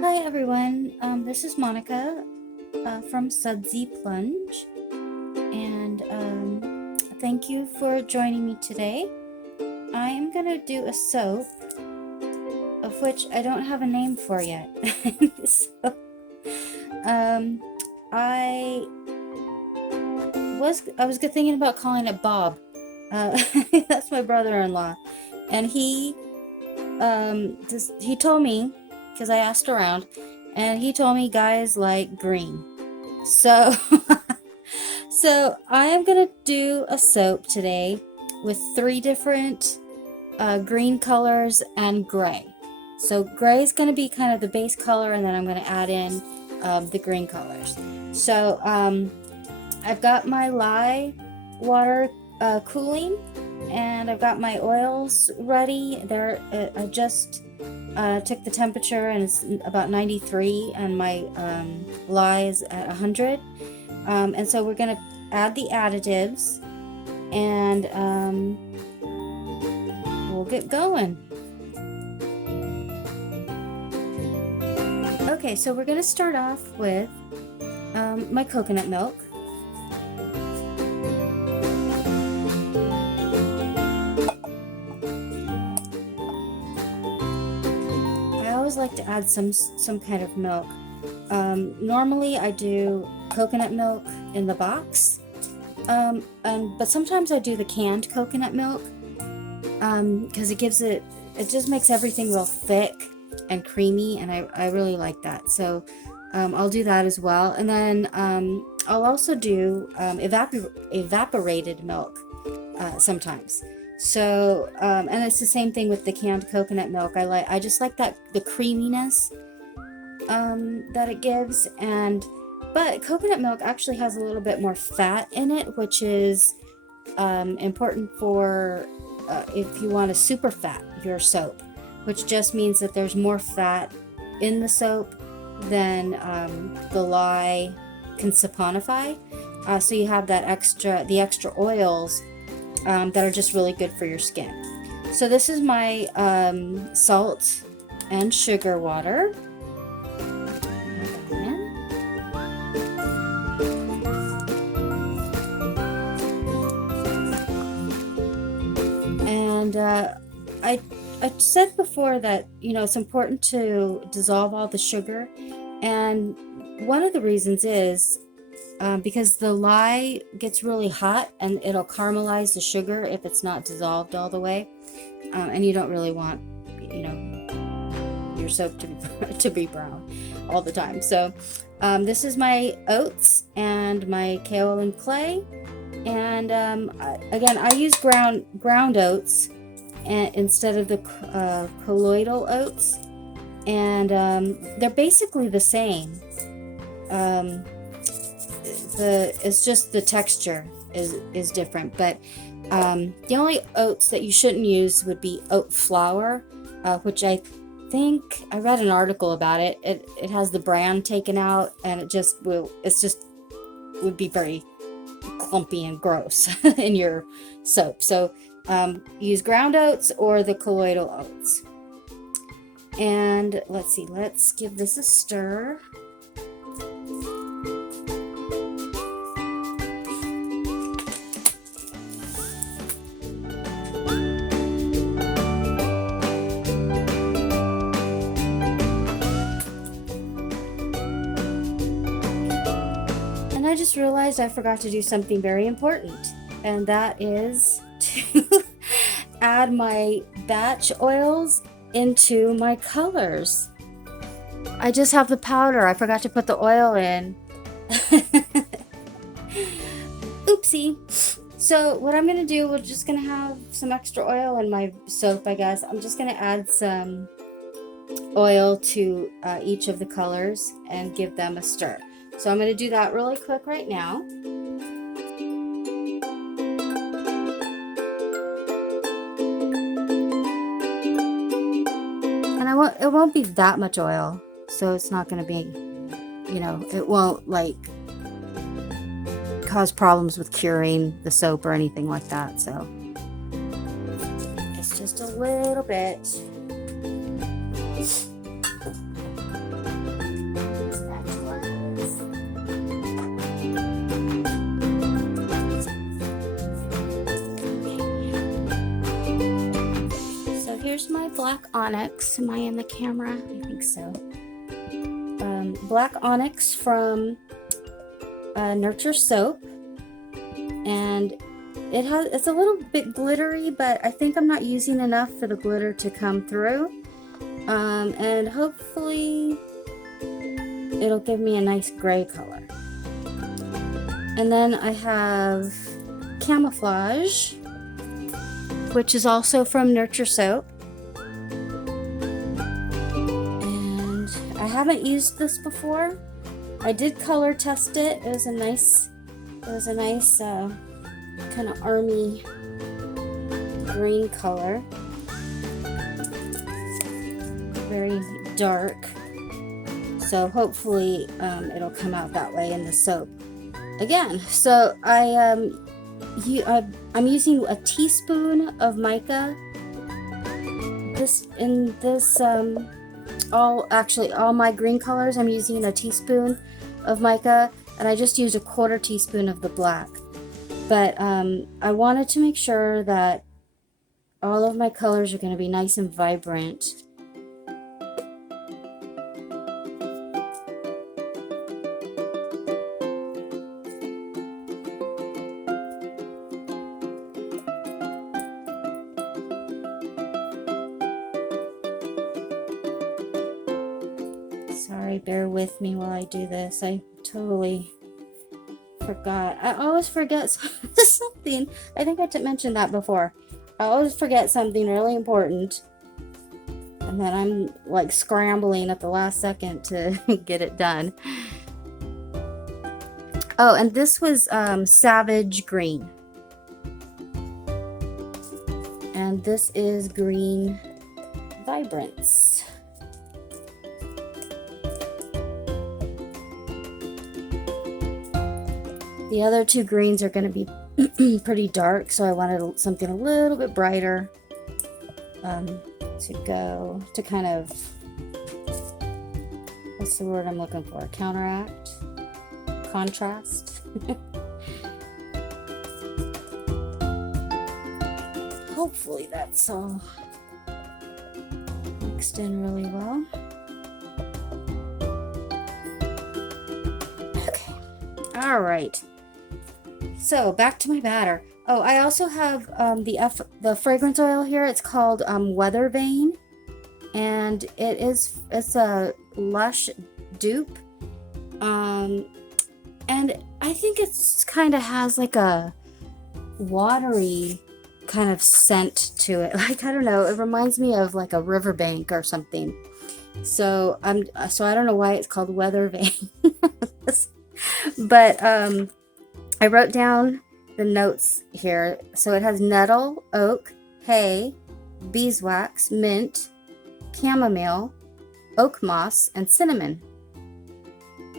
Hi everyone, this is Monica from Sudsy Plunge, and thank you for joining me today. I am going to do a soap, of which I don't have a name for yet. So, I was thinking about calling it Bob. That's my brother-in-law, and he told me, because I asked around, and he told me guys like green. So so I am gonna do a soap today with 3 different green colors and gray. So gray is gonna be kind of the base color, and then I'm gonna add in the green colors. So I've got my lye water cooling, and I've got my oils ready. I just took the temperature, and it's about 93, and my lye is at 100. And so we're going to add the additives, and we'll get going. Okay, so we're going to start off with my coconut milk. I always like to add some kind of milk. Normally I do coconut milk in the box, but sometimes I do the canned coconut milk because it just makes everything real thick and creamy, and I really like that. So I'll do that as well, and then I'll also do evaporated milk sometimes. So and it's the same thing with the canned coconut milk. I just like the creaminess that it gives, but coconut milk actually has a little bit more fat in it, which is important for if you want to super fat your soap, which just means that there's more fat in the soap than the lye can saponify. So you have the extra oils that are just really good for your skin. So this is my salt and sugar water. And I said before that, it's important to dissolve all the sugar, and one of the reasons is because the lye gets really hot, and it'll caramelize the sugar if it's not dissolved all the way, and you don't really want your soap to be brown all the time. So this is my oats and my kaolin clay, and again, I use ground oats instead of the colloidal oats, and they're basically the same. It's just the texture is different, but the only oats that you shouldn't use would be oat flour, which I think I read an article about it. It has the bran taken out, and it just would be very clumpy and gross in your soap. So use ground oats or the colloidal oats. And let's give this a stir. I just realized I forgot to do something very important, and that is to add my batch oils into my colors. I just have the powder. I forgot to put the oil in. Oopsie. So what I'm going to do, we're just going to have some extra oil in my soap, I guess. I'm just going to add some oil to each of the colors and give them a stir. So I'm going to do that really quick right now. And it won't be that much oil, so it's not going to be, it won't like cause problems with curing the soap or anything like that. So it's just a little bit. my Black Onyx. Am I in the camera? I think so. Black Onyx from Nurture Soap, and it's a little bit glittery, but I think I'm not using enough for the glitter to come through, and hopefully it'll give me a nice gray color. And then I have Camouflage, which is also from Nurture Soap. And I haven't used this before. I did color test it. It was a nice kind of army green color. Very dark. So hopefully it'll come out that way in the soap. Again, so I'm using a teaspoon of mica. All my green colors, I'm using a teaspoon of mica, and I just used a 1/4 teaspoon of the black. But I wanted to make sure that all of my colors are going to be nice and vibrant. Sorry, bear with me while I do this. I totally forgot. I always forget something. I think I mentioned that before. I always forget something really important, and then I'm like scrambling at the last second to get it done. Oh, and this was Savage Green. And this is Green Vibrance. The other two greens are going to be pretty dark, so I wanted something a little bit brighter to kind of, what's the word I'm looking for? Counteract? Contrast? Hopefully that's all mixed in really well. Okay. All right. So back to my batter. Oh, I also have the fragrance oil here. It's called Weather Vane, and it's a Lush dupe, and I think it's kind of has like a watery kind of scent to it. Like, I don't know, it reminds me of like a riverbank or something. So I don't know why it's called Weather Vane, but I wrote down the notes here. So it has nettle, oak, hay, beeswax, mint, chamomile, oak moss, and cinnamon.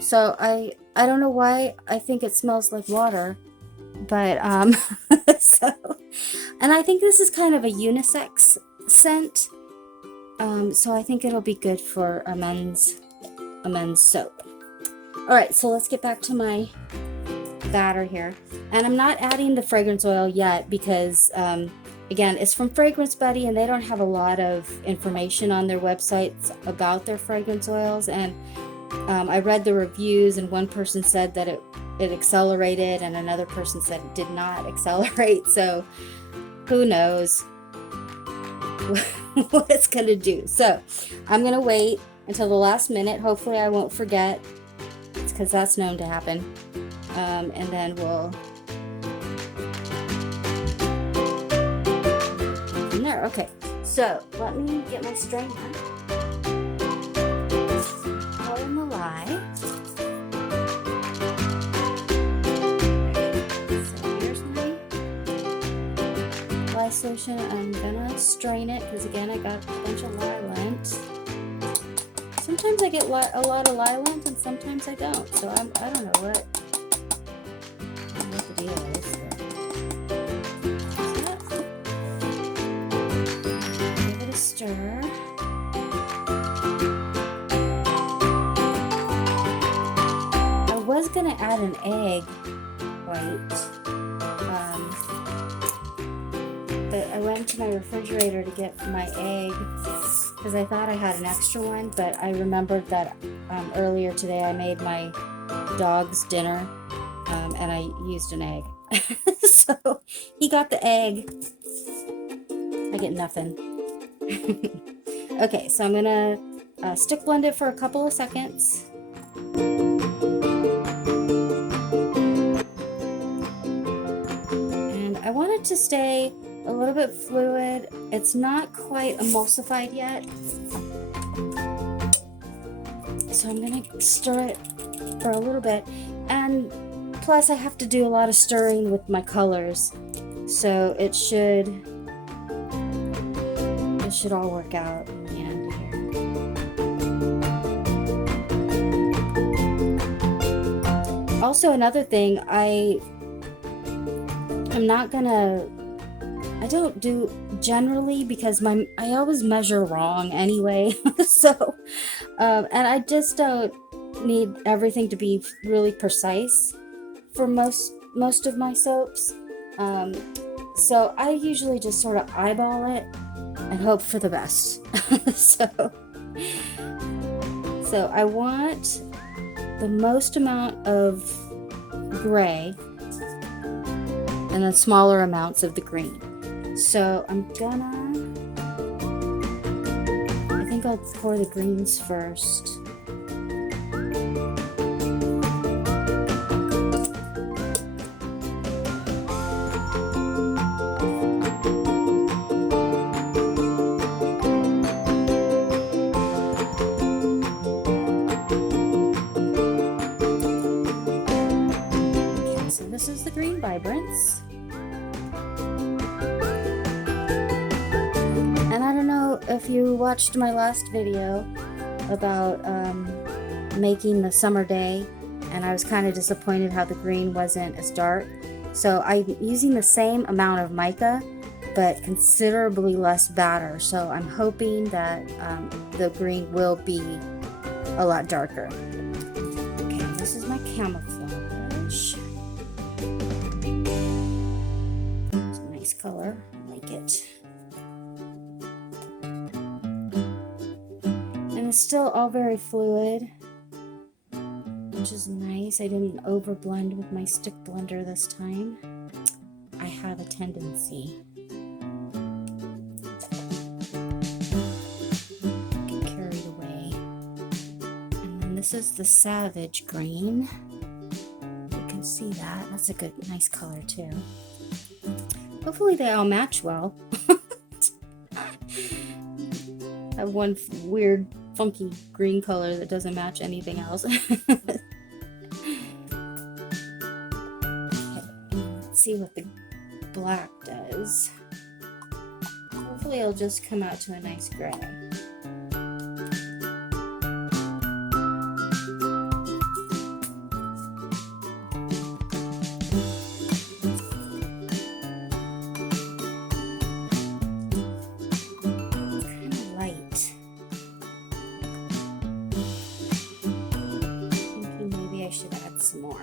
So I don't know why I think it smells like water, but so, and I think this is kind of a unisex scent. So I think it'll be good for a men's soap. All right, so let's get back to my batter here, and I'm not adding the fragrance oil yet because again, it's from Fragrance Buddy, and they don't have a lot of information on their websites about their fragrance oils. And I read the reviews, and one person said that it accelerated, and another person said it did not accelerate. So who knows what it's gonna do. So I'm gonna wait until the last minute. Hopefully I won't forget, because that's known to happen. And then we'll from there. Okay, so let me get my strainer. Pour in the lye. So here's my lye solution. I'm gonna strain it because again, I got a bunch of lye lint. Sometimes I get a lot of lye lint, and sometimes I don't. So I don't know what the deal is. Give it a stir. I was gonna add an egg white, But I went to my refrigerator to get my egg because I thought I had an extra one, but I remembered that earlier today I made my dog's dinner and I used an egg. So he got the egg. I get nothing. Okay, so I'm gonna stick blend it for a couple of seconds. And I want it to stay a little bit fluid. It's not quite emulsified yet. So I'm gonna stir it for a little bit. And plus I have to do a lot of stirring with my colors. So it should all work out in the end here. Also, another thing, I don't do generally because I always measure wrong anyway. So, and I just don't need everything to be really precise for most of my soaps. So I usually just sort of eyeball it and hope for the best. So I want the most amount of gray and then smaller amounts of the green. So I think I'll pour the greens first. This is the green Vibrance. And I don't know if you watched my last video about making the summer day, and I was kind of disappointed how the green wasn't as dark. So I'm using the same amount of mica, but considerably less batter. So I'm hoping that the green will be a lot darker. Okay, this is my Camouflage. Color, I like it. And it's still all very fluid, which is nice. I didn't overblend with my stick blender this time. I have a tendency. Get carried away. And then this is the Savage Green. You can see that. That's a good, nice color too. Hopefully they all match well. I have one weird, funky green color that doesn't match anything else. Okay, let's see what the black does. Hopefully it'll just come out to a nice gray. Some more.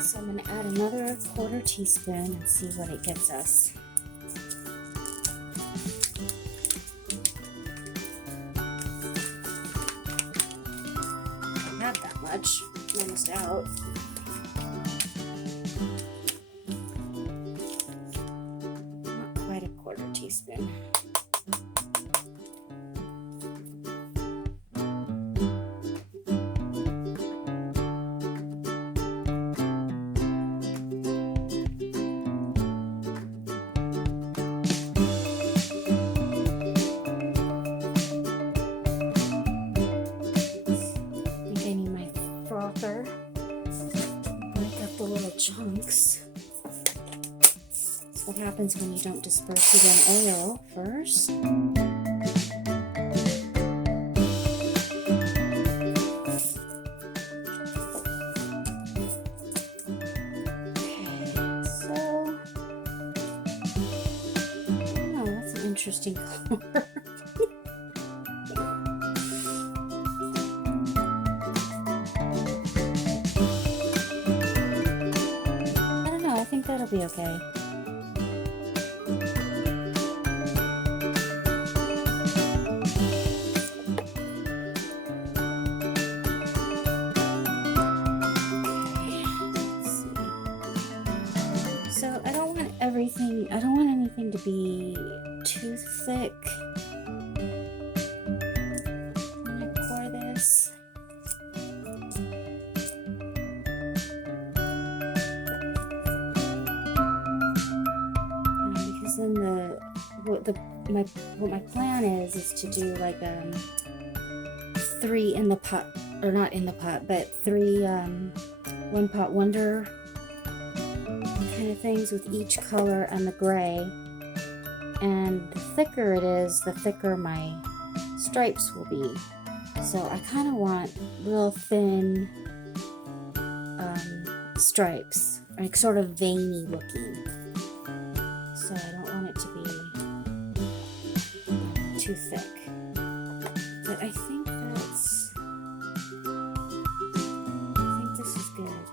So I'm going to add another 1/4 teaspoon and see what it gets us. Not that much. I'm almost out. Teaspoon. I think I need my frother. Break up the little chunks. What happens when you don't disperse it in oil first. Okay, so oh, that's an interesting color. be okay. So I don't want anything to be too thick when I pour this. Because then what my plan is to do like 3 in the pot, or not in the pot, but 3 one pot wonder kind of things with each color and the gray. And the thicker it is, the thicker my stripes will be. So I kind of want real thin stripes, like sort of veiny looking. So I don't want it to be too thick. But I think this is good.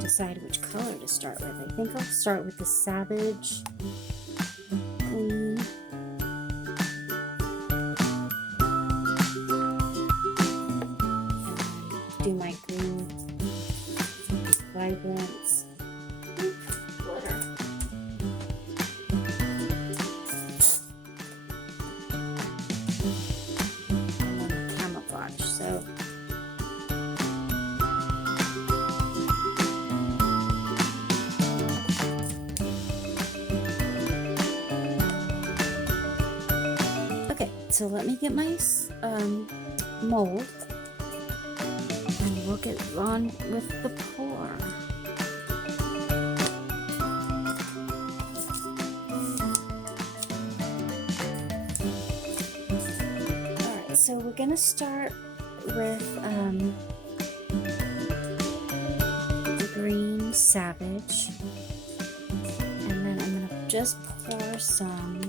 Decide which color to start with. I think I'll start with the Savage green. And do my green Vibrance glitter. And then the Camouflage. So So let me get my mold, and we'll get on with the pour. Alright, so we're going to start with the green Savage, and then I'm going to just pour some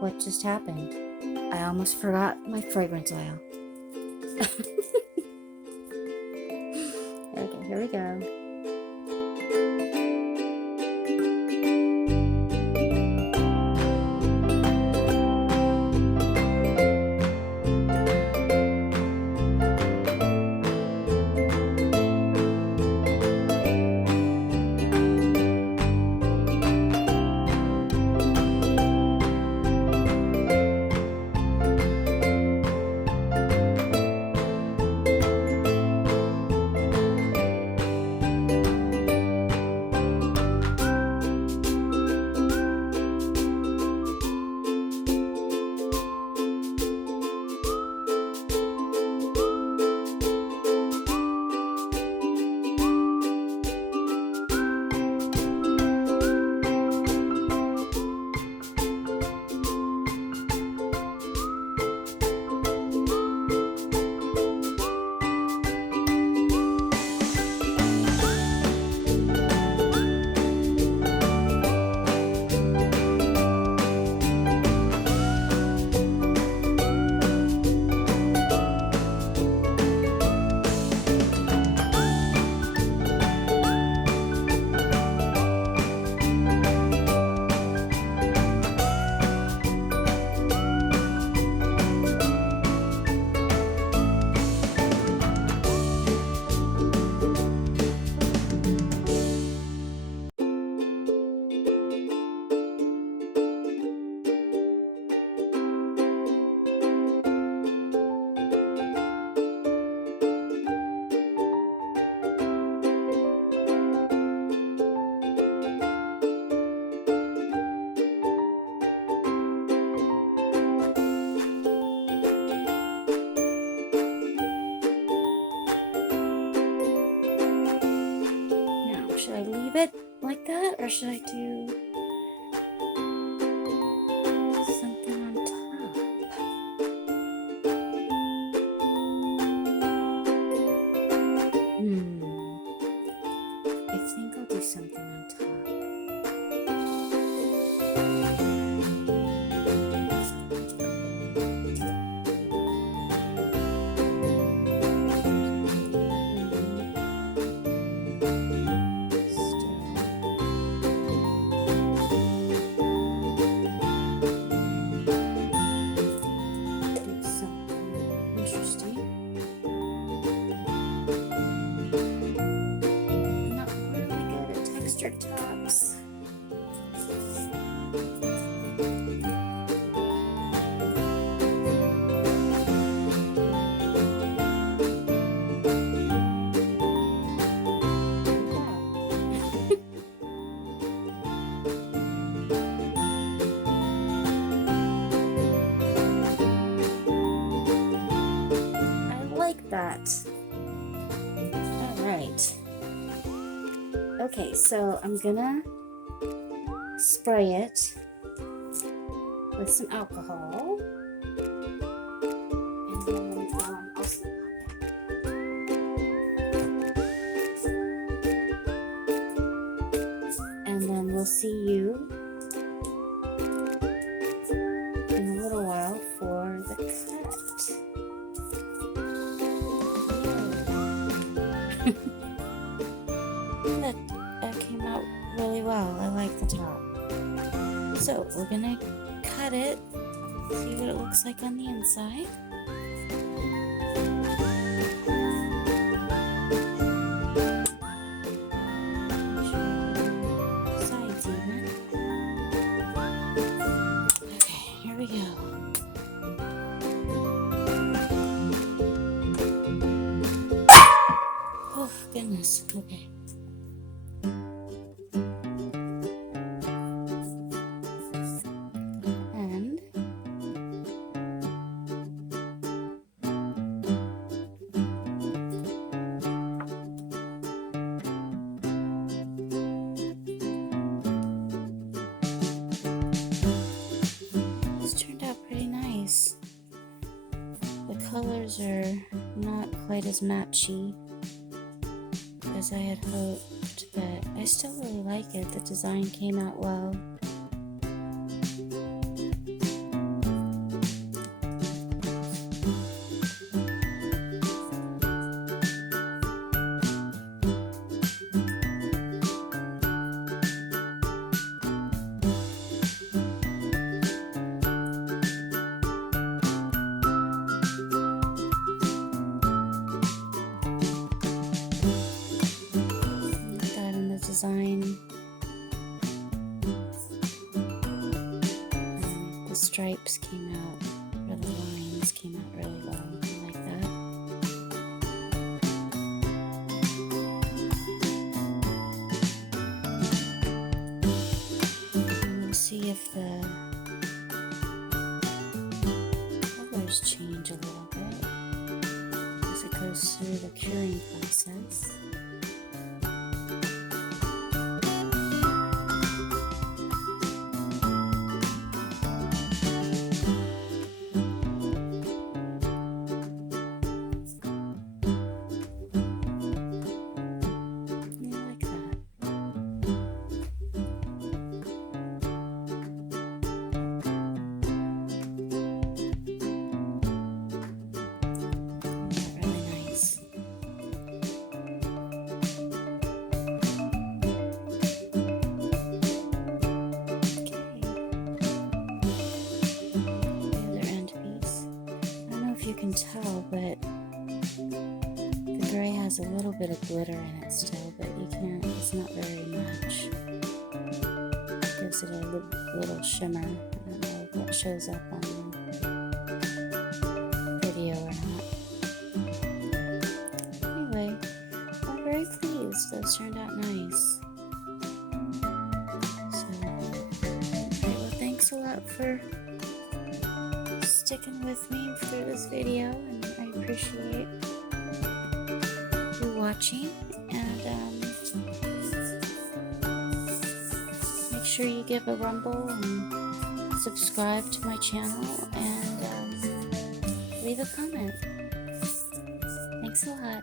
what just happened. I almost forgot my fragrance oil. Okay, here we go. Should I leave it like that, or should I do something on top? I think I'll do something on top. Okay, so I'm gonna spray it with some alcohol. And then also, and then we'll see you in a little while for the cut. That came out really well. I like the top. So we're gonna cut it, see what it looks like on the inside. Sides even. Okay, here we go. Oh goodness. Okay. The colors are not quite as matchy as I had hoped, but I still really like it. The design came out well. Design. The stripes came out, or the lines came out really well. I like that. And we'll see if the colors change a little bit as it goes through the curing process. Tell, but the gray has a little bit of glitter in it still, but you can't, it's not very much. It gives it a little shimmer. I don't know if that shows up on the video or not. Anyway, I'm very pleased. Those turned out nice. So, alright, well, thanks a lot for sticking with me through this video, and I appreciate you watching, and make sure you give a rumble and subscribe to my channel, and leave a comment. Thanks a lot.